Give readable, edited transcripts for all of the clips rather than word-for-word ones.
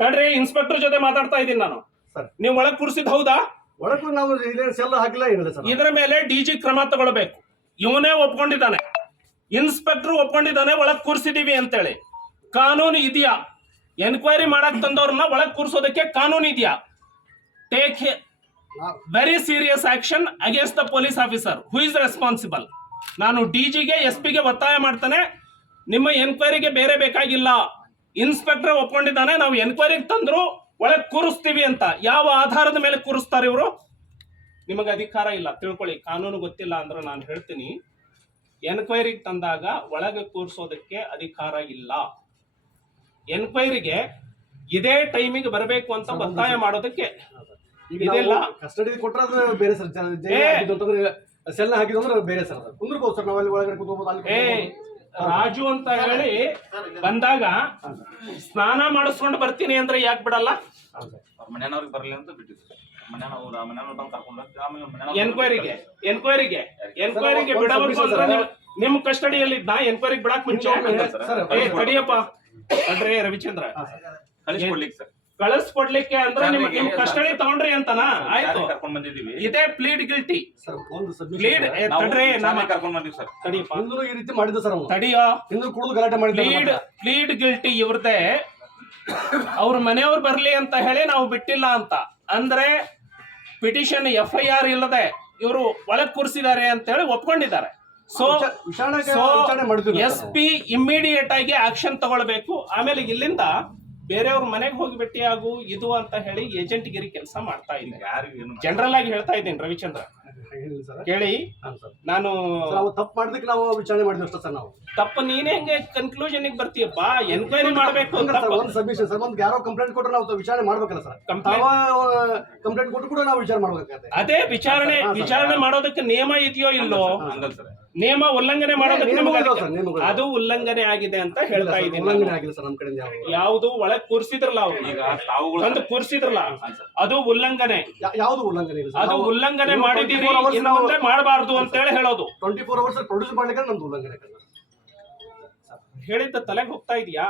ತಡ್ರಿ ಇನ್ಸ್ಪೆಕ್ಟರ್ ಜೊತೆ ಮಾತಾಡ್ತಾ ಇದ್ದೀನಿ ನಾನು. ನೀವು ಒಳಗ್ ಕೂರಿಸಿದ್ ಹೌದಾ? ಒಳಗೂ ನಾವು ಸೆಲ್ ಹಾಕಿಲ್ಲ ಏನಿಲ್ಲ ಸರ್. ಇದರ ಮೇಲೆ ಡಿಜಿ ಕ್ರಮ ತಗೊಳ್ಬೇಕು. ಇವನೇ ಒಪ್ಕೊಂಡಿದ್ದಾನೆ, ಇನ್ಸ್ಪೆಕ್ಟರ್ ಒಪ್ಕೊಂಡಿದ್ದಾನೆ ಒಳಗ್ ಕೂರಿಸಿದೀವಿ ಅಂತೇಳಿ. ಕಾನೂನು ಇದೆಯಾ? ಎನ್ಕ್ವೈರಿ ಮಾಡಕ್ ತಂದವ್ರನ್ನ ಒಳಗ್ ಕೂರಿಸೋದಕ್ಕೆ ಕಾನೂನು ಇದೆಯಾ? Take very serious action against the police officer who is responsible. ನಾನು ಡಿಜಿಗೆ SP ಗೆ ಒತ್ತಾಯ ಮಾಡ್ತಾನೆ, ನಿಮ್ಮ ಎನ್ಕ್ವೈರಿಗೆ ಬೇರೆ ಬೇಕಾಗಿಲ್ಲ. ಇನ್ಸ್ಪೆಕ್ಟರ್ ಒಪ್ಕೊಂಡಿದ್ದಾನೆ, ನಾವು ಎನ್ಕ್ವೈರಿಗೆ ತಂದ್ರು ಒಳಗೆ ಕೂರಿಸ್ತೀವಿ ಅಂತ. ಯಾವ ಆಧಾರದ ಮೇಲೆ ಕೂರಿಸ್ತಾರೆ ಇವರು? ನಿಮಗೆ ಅಧಿಕಾರ ಇಲ್ಲ, ತಿಳ್ಕೊಳ್ಳಿ. ಕಾನೂನು ಗೊತ್ತಿಲ್ಲ ಅಂದ್ರೆ ನಾನು ಹೇಳ್ತೀನಿ, ಎನ್ಕ್ವೈರಿಗೆ ತಂದಾಗ ಒಳಗೆ ಕೂರಿಸೋದಕ್ಕೆ ಅಧಿಕಾರ ಇಲ್ಲ. ಎನ್ಕ್ವೈರಿಗೆ ಇದೇ ಟೈಮಿಗೆ ಬರಬೇಕು ಅಂತ ಒತ್ತಾಯ ಮಾಡೋದಕ್ಕೆ ಇದೆಲ್ಲ ಕಸ್ಟಡಿ ಕೊಟ್ಟರೆ ಅದು ಬೇರೆ ಸರ್. ಸೆಲ್ ಹಾಕಿದ್ರೆ ಬೇರೆ ಸರ್. ಕುಂದ್ರಬಹುದು ಸರ್, ನಾವಲ್ಲಿ ಒಳಗಡೆ ಕೂತ್ಕೋಬಹುದು. ರಾಜು ಅಂತ ಹೇಳಿ ಬಂದಾಗ ಸ್ನಾನ ಮಾಡಿಸ್ಕೊಂಡು ಬರ್ತೀನಿ ಅಂದ್ರೆ ಯಾಕೆ ಬಿಡಲ್ಲ? ಮನೆಯವ್ರಿಗೆ ಬರಲಿ ಅಂತ ಬಿಟ್ಟಿದ್ರು. ಎನ್ಕ್ವೈರಿಗೆ ಬಿಡಬೇಕು ಅಂದ್ರೆ ನಿಮ್ ಕಸ್ಟಡಿಯಲ್ಲಿದ್ದ ಎನ್ಕ್ವೈರಿಗೆ ಬಿಡಕ್ ಮುಂಚೆ ತಡಿಯಪ್ಪ ಅಡ್ರೆ ರವಿಚಂದ್ರ ಕಳಿಸ್ಕೊಡ್ಲಿಕ್ಕೆ ಅಂದ್ರೆ ನಿಮ್ ಕಸ್ಟಡಿ ತಗೊಂಡ್ರಿ ಅಂತನಾ? ಆಯ್ತು, ಇದೇ ಪ್ಲೀಡ್ ಗಿಲ್ಟಿ. ಪ್ಲೀಡ್ ಗಿಲ್ಟಿ ಇವ್ರದೇ. ಅವ್ರ ಮನೆಯವ್ರು ಬರ್ಲಿ ಅಂತ ಹೇಳಿ ನಾವು ಬಿಟ್ಟಿಲ್ಲ ಅಂತ ಅಂದ್ರೆ ಪಿಟಿಷನ್ FIR ಇಲ್ಲದೆ ಇವರು ಒಳಗ್ ಕೂರಿಸಿದ್ದಾರೆ ಅಂತ ಹೇಳಿ ಒಪ್ಕೊಂಡಿದ್ದಾರೆ. ಸೊ SP ಇಮ್ಮಿಡಿಯೇಟ್ ಆಗಿ ಆಕ್ಷನ್ ತಗೊಳ್ಬೇಕು. ಆಮೇಲೆ ಇಲ್ಲಿಂದ ಬೇರೆಯವ್ರ ಮನೆಗೆ ಹೋಗಿ ಭೇಟಿಯಾಗು ಇದು ಅಂತ ಹೇಳಿ ಏಜೆಂಟ್ ಗಿರಿ ಕೆಲಸ ಮಾಡ್ತಾ ಇಲ್ಲ. ಜನರಲ್ ಆಗಿ ಹೇಳ್ತಾ ಇದ್ದೀನಿ ರವಿಚಂದ್ರ, ಕೇಳಿ. ನಾನು ತಪ್ಪು ಮಾಡಿದಕ್ಕೆ ನಾವು ವಿಚಾರಣೆ ಮಾಡಿದ್ವಿ ಸರ್. ನಾವು ತಪ್ಪು ನೀನೇ ಹೆಂಗೆ ಕನ್ಕ್ಲೂಷನ್ ಬರ್ತೀಯಪ್ಪ? ಎನ್ಕ್ವೈರಿ ಮಾಡ್ಬೇಕು. ಒಂದು ಸಬ್ಮಿಷನ್ ಸರ್, ಒಂದು ಯಾರೋ ಕಂಪ್ಲೇಂಟ್ ಕೊಟ್ಟರೆ ನಾವು ವಿಚಾರಣೆ ಮಾಡ್ಬೇಕಲ್ಲ ಸರ್. ಕಂಪ್ಲೇಂಟ್ ಕೊಟ್ಟು ಕೂಡ ನಾವು ವಿಚಾರಣೆ ಮಾಡ್ಬೇಕಾಗುತ್ತೆ. ಅದೇ ವಿಚಾರಣೆ ಮಾಡೋದಕ್ಕೆ ನಿಯಮ ಇದೆಯೋ ಇಲ್ಲೋ? ನಿಯಮ ಉಲ್ಲಂಘನೆ ಮಾಡೋದಕ್ಕೆ ಅದು ಉಲ್ಲಂಘನೆ ಆಗಿದೆ ಅಂತ ಹೇಳ್ತಾ ಇದ್ದೀನಿ. ಯಾವುದು ಒಳಗ್ ಕೂರಿಸಿದ್ರಲ್ಲ ಅವ್ರು ತಂದು ಕೂರಿಸಿದ್ರಲ್ಲ, ಅದು ಉಲ್ಲಂಘನೆ. ಯಾವುದು ಉಲ್ಲಂಘನೆ? ಅದು ಉಲ್ಲಂಘನೆ ಮಾಡಿದೀವಿ, ಇನ್ನು ಮುಂದೆ ಮಾಡಬಾರ್ದು ಅಂತ ಹೇಳಿ ಹೇಳೋದು. 24 hours ಪ್ರೊಡ್ಯೂಸ್ ಮಾಡ್ಲಿಕ್ಕೆ ನಮ್ದು ಉಲ್ಲಂಘನೆ ಹೇಳಿದ್ದ ತಲೆಗೆ ಹೋಗ್ತಾ ಇದೆಯಾ?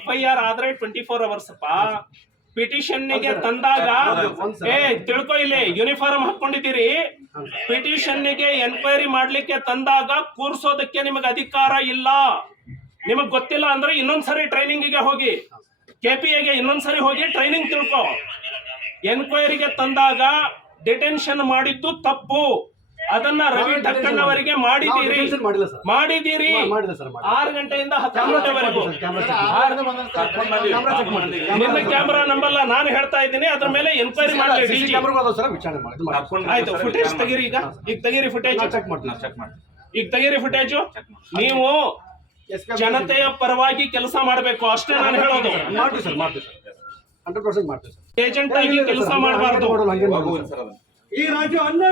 FIR ಆದ್ರೆ 24 hours ಅಪ್ಪ. ಪಿಟಿಷನ್ ಗೆ ತಂದಾಗ ತಿಳ್ಕೊ, ಇಲ್ಲಿ ಯೂನಿಫಾರ್ಮ್ ಹಾಕೊಂಡಿದ್ದೀರಿ. ಪಿಟಿಷನ್ ಗೆ ಎನ್ಕ್ವೈರಿ ಮಾಡ್ಲಿಕ್ಕೆ ತಂದಾಗ ಕೂರ್ಸೋದಕ್ಕೆ ನಿಮಗೆ ಅಧಿಕಾರ ಇಲ್ಲ. ನಿಮಗ್ ಗೊತ್ತಿಲ್ಲ ಅಂದ್ರೆ ಇನ್ನೊಂದ್ಸರಿ ಟ್ರೈನಿಂಗಿಗೆ ಹೋಗಿ, KPA ಗೆ ಇನ್ನೊಂದ್ಸರಿ ಹೋಗಿ ಟ್ರೈನಿಂಗ್ ತಿಳ್ಕೊ. ಎನ್ಕ್ವೈರಿಗೆ ತಂದಾಗ ಡಿಟೆನ್ಷನ್ ಮಾಡಿದ್ದು ತಪ್ಪು. ಅದನ್ನ ರವಿ ಠಕ್ಕಣ್ಣವರಿಗೆ ಮಾಡಿದ್ದೀರಿ 6 ಗಂಟೆಯಿಂದ 10 ಗಂಟೆವರೆಗೂ. ನಿನ್ನ ಕ್ಯಾಮೆರಾ ನಂಬಲ್ಲ, ನಾನು ಹೇಳ್ತಾ ಇದ್ದೀನಿ. ಅದ್ರ ಮೇಲೆ ಎನ್ಕ್ವೈರಿ ಮಾಡಲಿ. ಆಯ್ತು, ಫುಟೇಜ್ ತೆಗೀರಿ. ಈಗ ತೆಗೀರಿ ಫುಟೇಜ್. ಈಗ ತೆಗೀರಿ ಫುಟೇಜು. ನೀವು ಜನತೆಯ ಪರವಾಗಿ ಕೆಲಸ ಮಾಡಬೇಕು ಅಷ್ಟೇ ನಾನು ಹೇಳೋದು. ಏಜೆಂಟ್ ಆಗಿ ಕೆಲಸ ಮಾಡಬಾರ್ದು. ಈ ರಾಜ್ಯ ಅನ್ನ